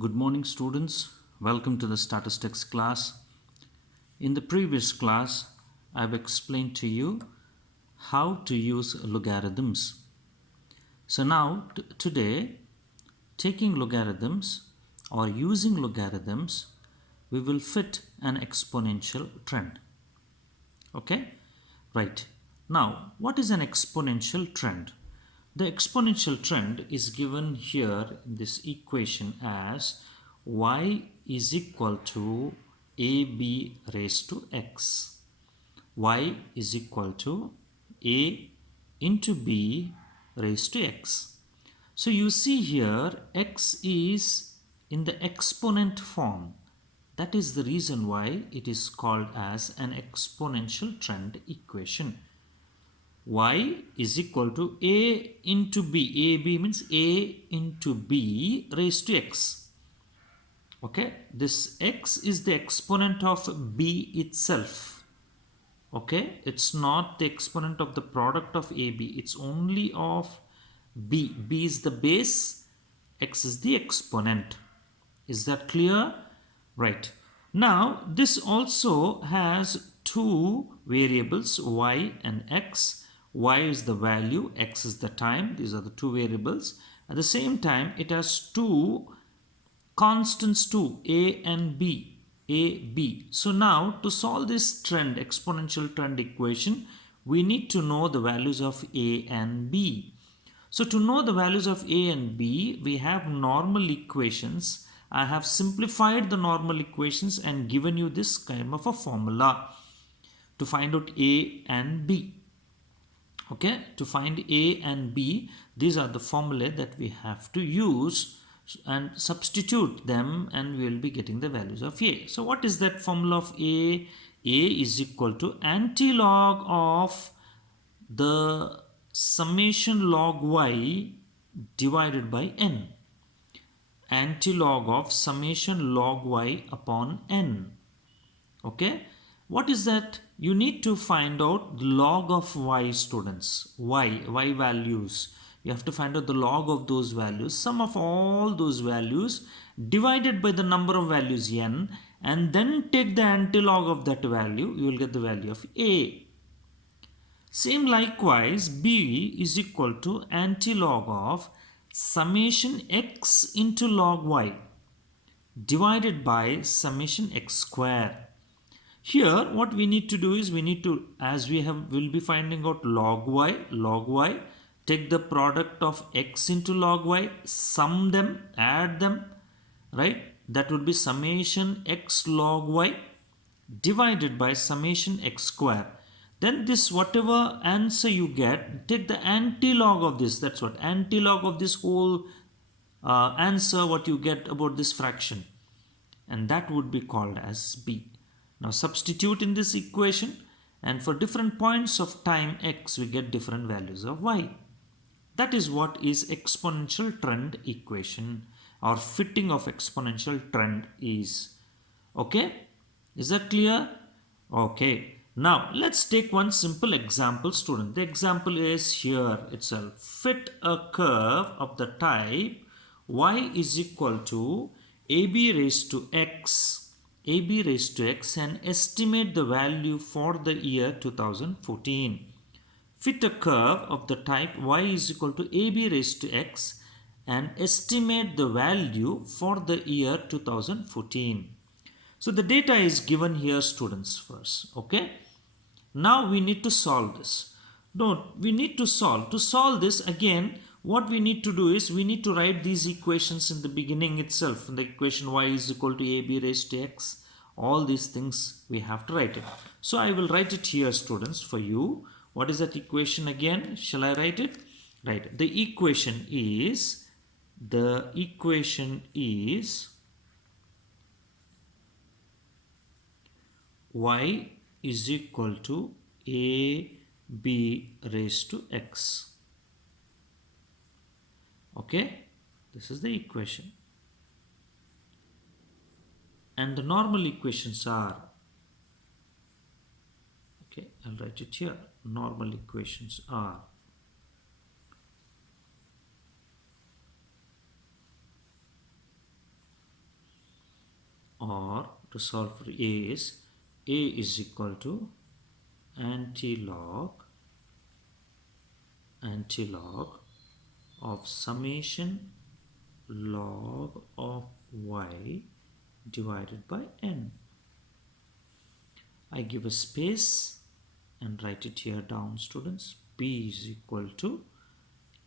Good morning, students. Welcome to the statistics class. In the previous class, I've explained to you how to use logarithms. So now, today, taking logarithms or using logarithms, we will fit an exponential trend. Okay? Right. Now, what is an exponential trend? The exponential trend is given here in this equation as y is equal to ab raised to x. Y is equal to a into b raised to x. So you see here x is in the exponent form. That is the reason why it is called as an exponential trend equation. Y is equal to a into b. ab means a into b raised to x. Okay, this x is the exponent of b itself. Okay, it's not the exponent of the product of ab, it's only of b. B is the base, x is the exponent. Is that clear? Right. Now this also has two variables, y and x. Y is the value, x is the time. These are the two variables. At the same time, it has two constants too, a and b. A, b. So now to solve this trend, exponential trend equation, we need to know the values of a and b. So to know the values of a and b, we have normal equations. I have simplified the normal equations and given you this kind of a formula to find out a and b. Okay, to find a and b, these are the formulae that we have to use and substitute them, and we will be getting the values of a. So what is that formula of a? A is equal to antilog of the summation log y divided by n. Antilog of summation log y upon n. Okay, what is that? You need to find out the log of y, students. Y values. You have to find out the log of those values, sum of all those values divided by the number of values n, and then take the antilog of that value. You will get the value of a. Same likewise, b is equal to antilog of summation x into log y divided by summation x square. Here what we need to do is we need to, as we'll be finding out log y, take the product of x into log y, sum them, add them, right? That would be summation x log y divided by summation x square. Then this whatever answer you get, take the antilog of this. That's what antilog of this whole answer, what you get about this fraction, and that would be called as b. Now substitute in this equation, and for different points of time x, we get different values of y. That is what is exponential trend equation, or fitting of exponential trend is. Okay, is that clear? Okay, now let's take one simple example, student. The example is here itself. Fit a curve of the type y is equal to ab raised to x, and estimate the value for the year 2014. Fit a curve of the type y is equal to ab raised to x and estimate the value for the year 2014. So the data is given here, students, first. Okay. Now we need to solve this. We need to solve. To solve this, again, what we need to do is we need to write these equations in the beginning itself. In the equation y is equal to ab raised to x. All these things we have to write it. So I will write it here, students, for you. What is that equation again? Shall I write it? Right. The equation is y is equal to a b raised to x. Okay, this is the equation, and the normal equations are, okay, I'll write it here. Normal equations are or to solve for a is equal to antilog of summation log of y divided by n. I give a space and write it here down, students. B is equal to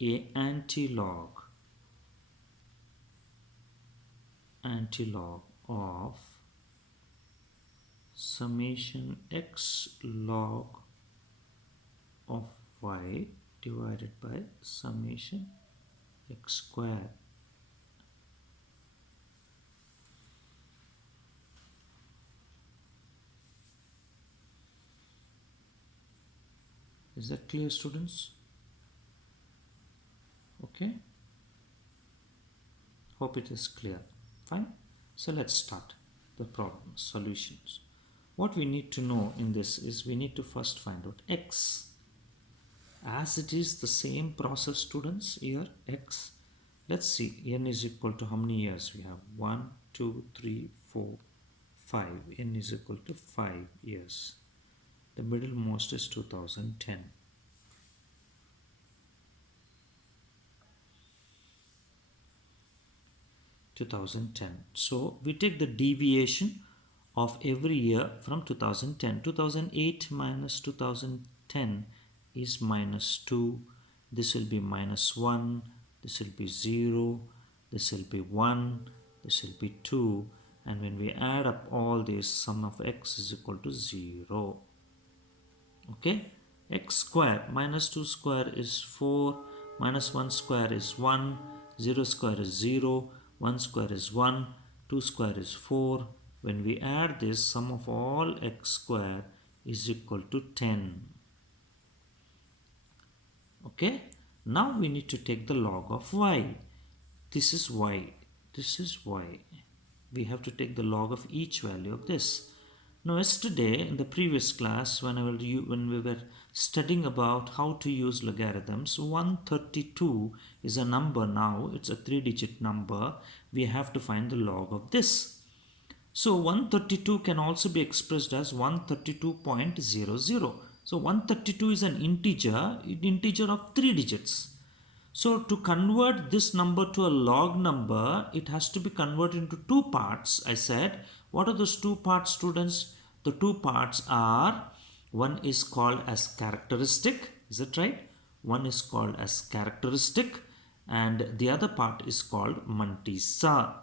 a antilog of summation x log of y divided by summation x square. Is that clear, students? Okay. Hope it is clear. Fine. So let's start the problem solutions. What we need to know in this is we need to first find out x. As it is the same process, students, here x. Let's see, n is equal to how many years we have? 1, 2, 3, 4, 5. N is equal to 5 years. The middlemost is 2010. So we take the deviation of every year from 2010. 2008 minus 2010 is minus 2. This will be minus 1. This will be 0. This will be 1. This will be 2. And when we add up all this, sum of x is equal to 0. Okay, x square minus 2 square is 4, minus 1 square is 1, 0 square is 0, 1 square is 1, 2 square is 4. When we add this, sum of all x square is equal to 10. Okay, now we need to take the log of y. This is y, this is y. We have to take the log of each value of this. Now yesterday in the previous class when we were studying about how to use logarithms, 132 is a number now, it's a 3-digit number. We have to find the log of this. So 132 can also be expressed as 132.00. So 132 is an integer of 3 digits. So to convert this number to a log number, it has to be converted into 2 parts. I said, what are those 2 parts, students? The 2 parts are, one is called as characteristic, is that right? One is called as characteristic and the other part is called mantissa.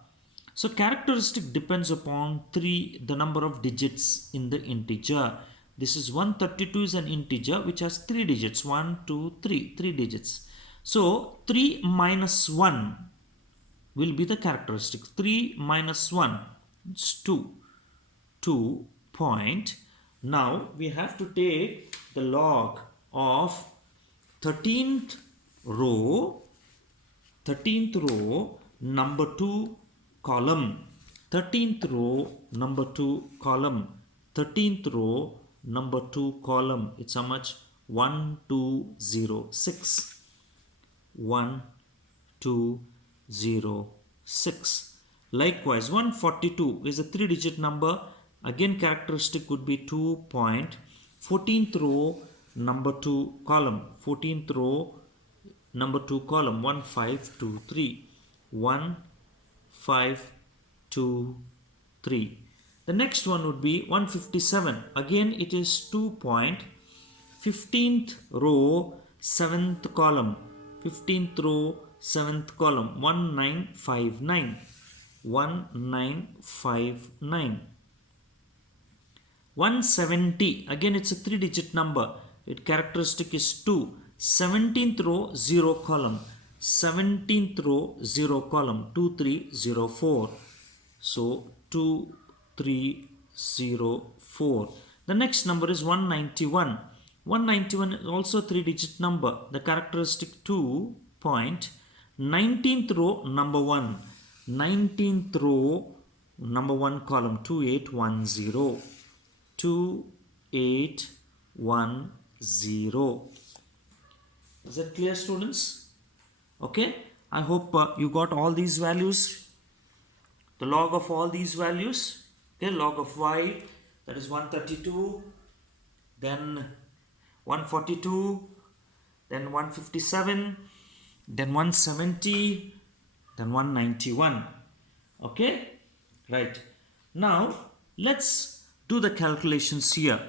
So characteristic depends upon the number of digits in the integer. This is 132 is an integer which has 3 digits, 1, 2, 3 digits. So 3 minus 1 will be the characteristic. 3 minus 1 is 2. 2 point. Now we have to take the log of 13th row, number 2 column. 13th row, number 2 column. 13th row, number 2 column. It's how much? 1206. 1206. Likewise, 142 is a 3-digit number. Again, characteristic would be 2 point. 14th row, number 2 column. 14th row, number 2 column. 1523. 1523. The next one would be 157. Again, it is 2 point. 15th row, 7th column. 15th row, 7th column. 1959. 1959. 170. Again, it's a 3-digit number. Its characteristic is 2. 17th row, 0 column. 17th row, 0 column. 2304. So 2304. The next number is 191. 191 is also a 3-digit number. The characteristic 2 point. 19th row, number 1. 19th row, number 1 column. 2810. 2810. Is that clear, students? Okay. I hope you got all these values. The log of all these values. Okay, log of y, that is 132, then 142, then 157, then 170, then 191. Okay, right. Now let's do the calculations here,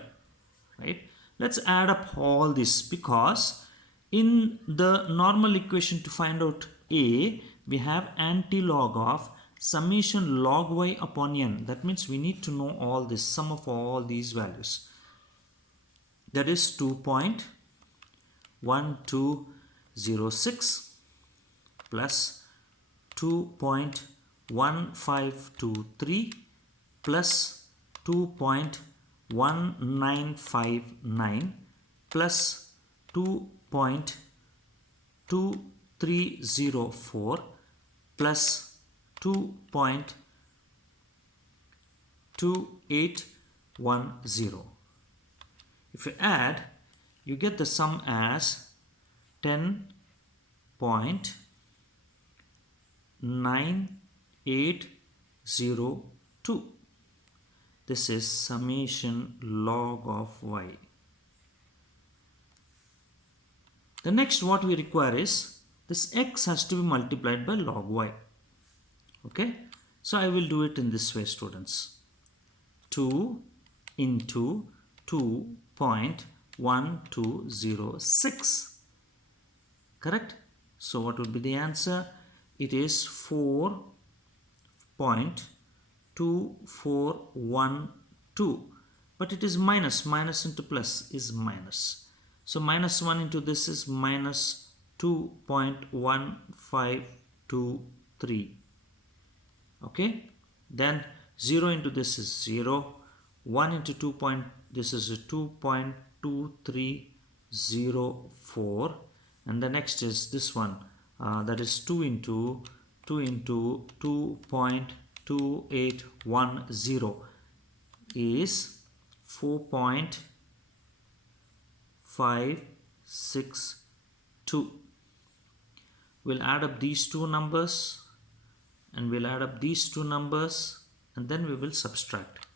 right? Let's add up all this, because in the normal equation to find out a, we have anti-log of summation log y upon n. That means we need to know all this, sum of all these values. That is 2.1206 plus 2.1523 plus 2.1959 plus 2.2304 plus 2.2810. If you add, you get the sum as 10.9802. This is summation log of y. The next what we require is this x has to be multiplied by log y. Okay, so I will do it in this way, students. 2 into 2.1206. Correct? So what would be the answer? It is 4.2412, but it is minus into plus is minus. So minus 1 into this is minus 2.1523. Okay, then 0 into this is 0, 1 into 2 point, this is a 2.2304, and the next is this one, that is 2 into 2.2810 is 4.562. We'll add up these two numbers and we'll add up these two numbers and then we will subtract.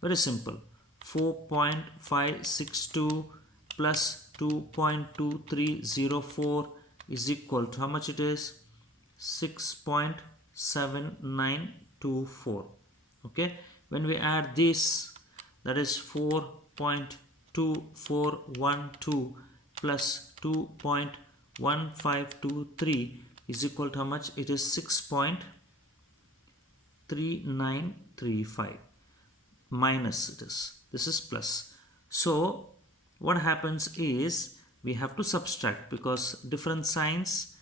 Very simple. 4.562 plus 2.2304 is equal to how much it is? 6.7924. Okay, when we add this, that is 4.2412 plus 2.1523 is equal to how much? It is 6.3935 minus this is plus. So what happens is we have to subtract, because different signs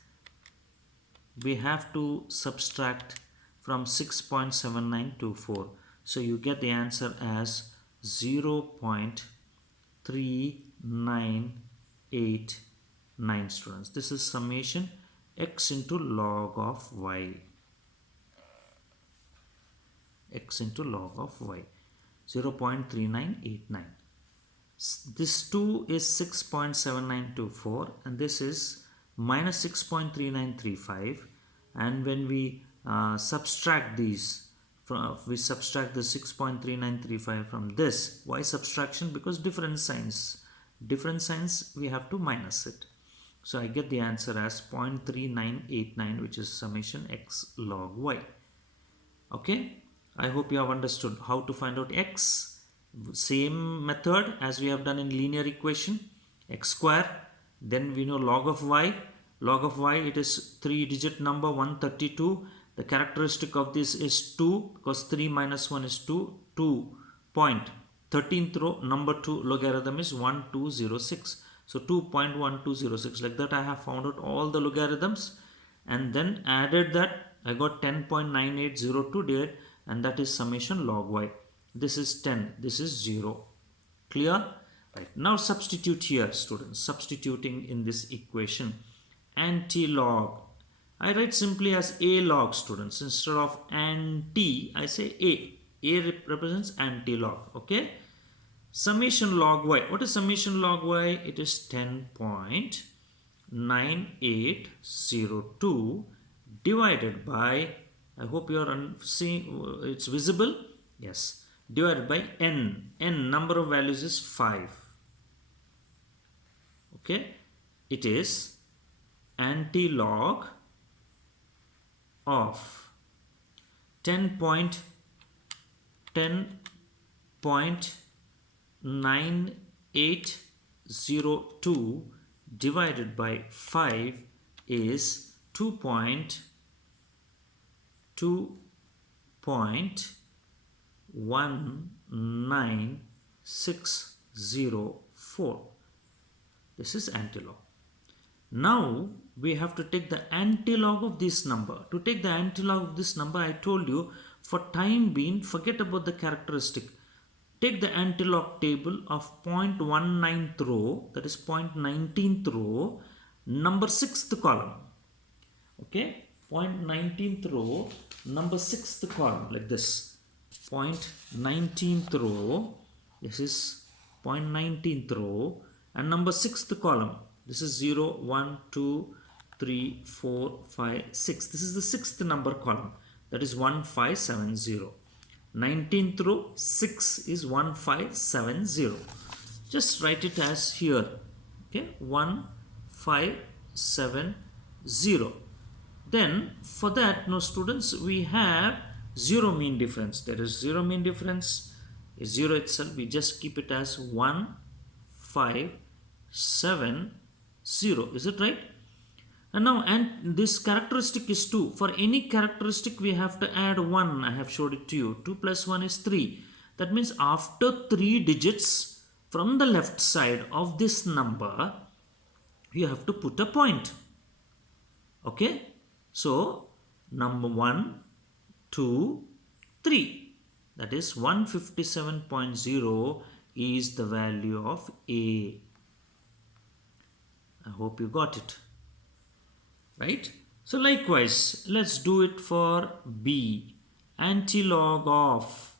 we have to subtract from 6.7924. So you get the answer as 0.3989, students. This is summation x into log of y. X into log of y, 0.3989. This 2 is 6.7924 and this is minus 6.3935, and when we subtract these, we subtract the 6.3935 from this. Why subtraction? Because different signs we have to minus it. So I get the answer as 0.3989, which is summation x log y. Okay, I hope you have understood how to find out x. Same method as we have done in linear equation, x square, then we know log of y. Log of y, it is 3-digit number 132. The characteristic of this is 2, because 3 minus 1 is 2. 2.13th row, number 2 logarithm is 1206. So 2.1206, like that I have found out all the logarithms and then added that. I got 10.9802 there, and that is summation log y. This is 10, this is 0. Clear? Right. Now substitute here, students. Substituting in this equation, anti-log, I write simply as a log, students. Instead of anti, I say a. A represents anti-log. Okay. Summation log y. What is summation log y? It is 10.9802 divided by, I hope you are seeing it's visible. Yes, divided by n. N number of values is 5. Okay, it is antilog of 10.9802 divided by 5 is 2.19604. This is antilog. Now we have to take the antilog of this number. To take the antilog of this number, I told you, for time being, forget about the characteristic. Take the antilog table of 0.19th row, that is 0.19th row, number 6th column. Okay, 0.19th row, number 6th column, like this. 0.19th row, this is 0.19th row, and number 6th column. This is 0, 1, 2, 3, 4, 5, 6. This is the 6th number column. That is 1570. 19th row, 6 is 1570. Just write it as here. Okay, 1570. Then for that, now students, we have zero mean difference. There is zero mean difference. Is 0 itself. We just keep it as 1570. Is it right? And now, and this characteristic is 2. For any characteristic, we have to add 1. I have showed it to you. 2 plus 1 is 3. That means after 3 digits from the left side of this number, you have to put a point. Okay? So, number 1, 2, 3. That is 157.0 is the value of A. I hope you got it. Right? So likewise, let's do it for B. Antilog of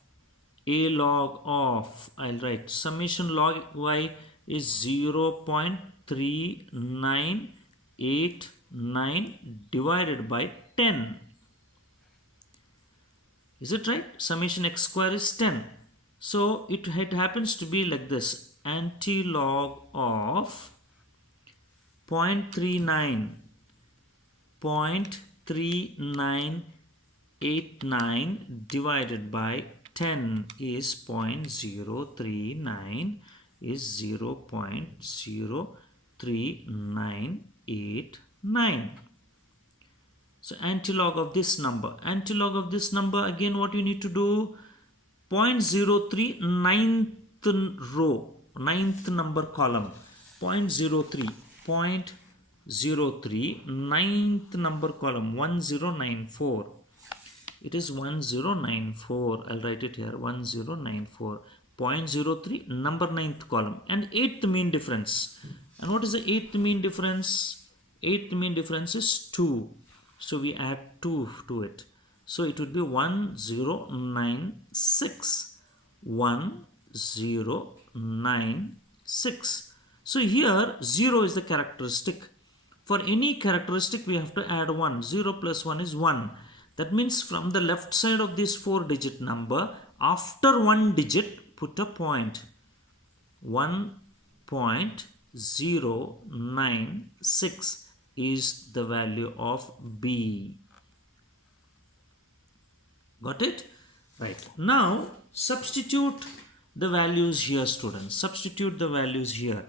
A log of, I'll write summation log Y is 0.3989 divided by 10. Is it right? Summation x square is 10. So it happens to be like this. Antilog of 0.3989 divided by 10 is 0.039 is 0.03989. So antilog of this number. Antilog of this number, again what you need to do, 0.03 ninth row, ninth number column, 0.03 ninth number column, 1094. It is 1094. I'll write it here, 1094. 0.03 number ninth column, and eighth mean difference. And what is the eighth mean difference? Eighth mean difference is 2. So we add 2 to it. So it would be 1096. 1096. So here 0 is the characteristic. For any characteristic we have to add 1. 0 plus 1 is 1. That means from the left side of this 4-digit number, after 1 digit, put a point. 1.096 is the value of B. Got it? Right. Now, substitute the values here, students. Substitute the values here.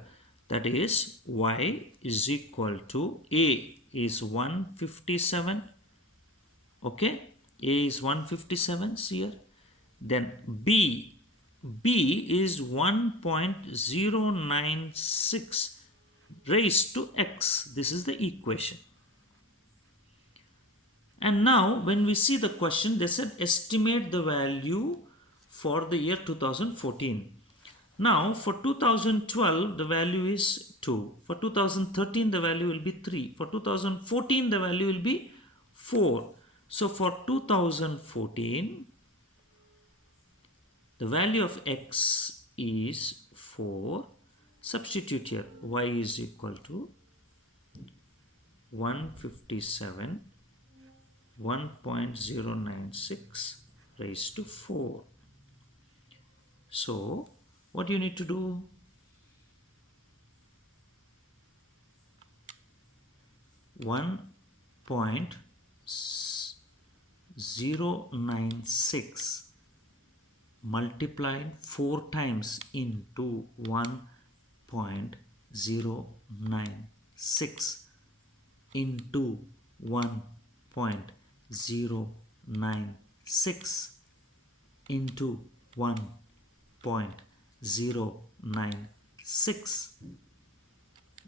That is, Y is equal to A is 157. Okay? A is 157 here. Then B is 1.096 raised to X. This is the equation. And now when we see the question, they said estimate the value for the year 2014. Now for 2012 the value is 2. For 2013 the value will be 3. For 2014 the value will be 4. So for 2014 the value of X is 4. Substitute here. Y is equal to 157, 1.096 raised to 4. So what you need to do? 1.096 multiplied 4 times into 1.096 into 1.096 into 1.096.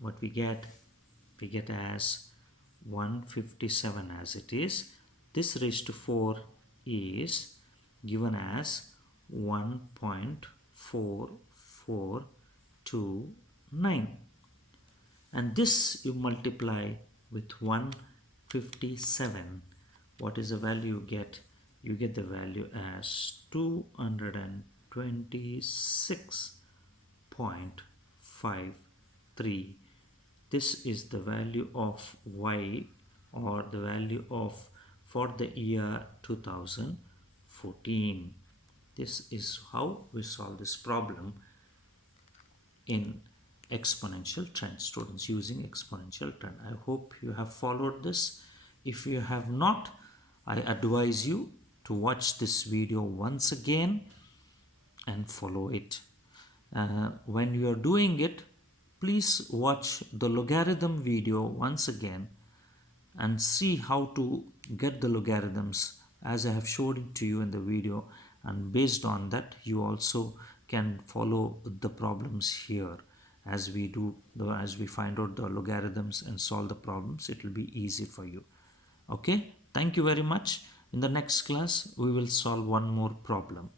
What we get? We get as 157 as it is. This raised to 4 is given as 1.4429, and this you multiply with 157. What is the value you get? You get the value as 226.53. This is the value of y, or the value of for the year 2014. This is how we solve this problem in exponential trend, students, using exponential trend. I hope you have followed this. If you have not, I advise you to watch this video once again and follow it. When you are doing it, please watch the logarithm video once again and see how to get the logarithms as I have showed it to you in the video, and based on that you also can follow the problems here. As we find out the logarithms and solve the problems, it will be easy for you. Okay, thank you very much. In the next class we will solve one more problem.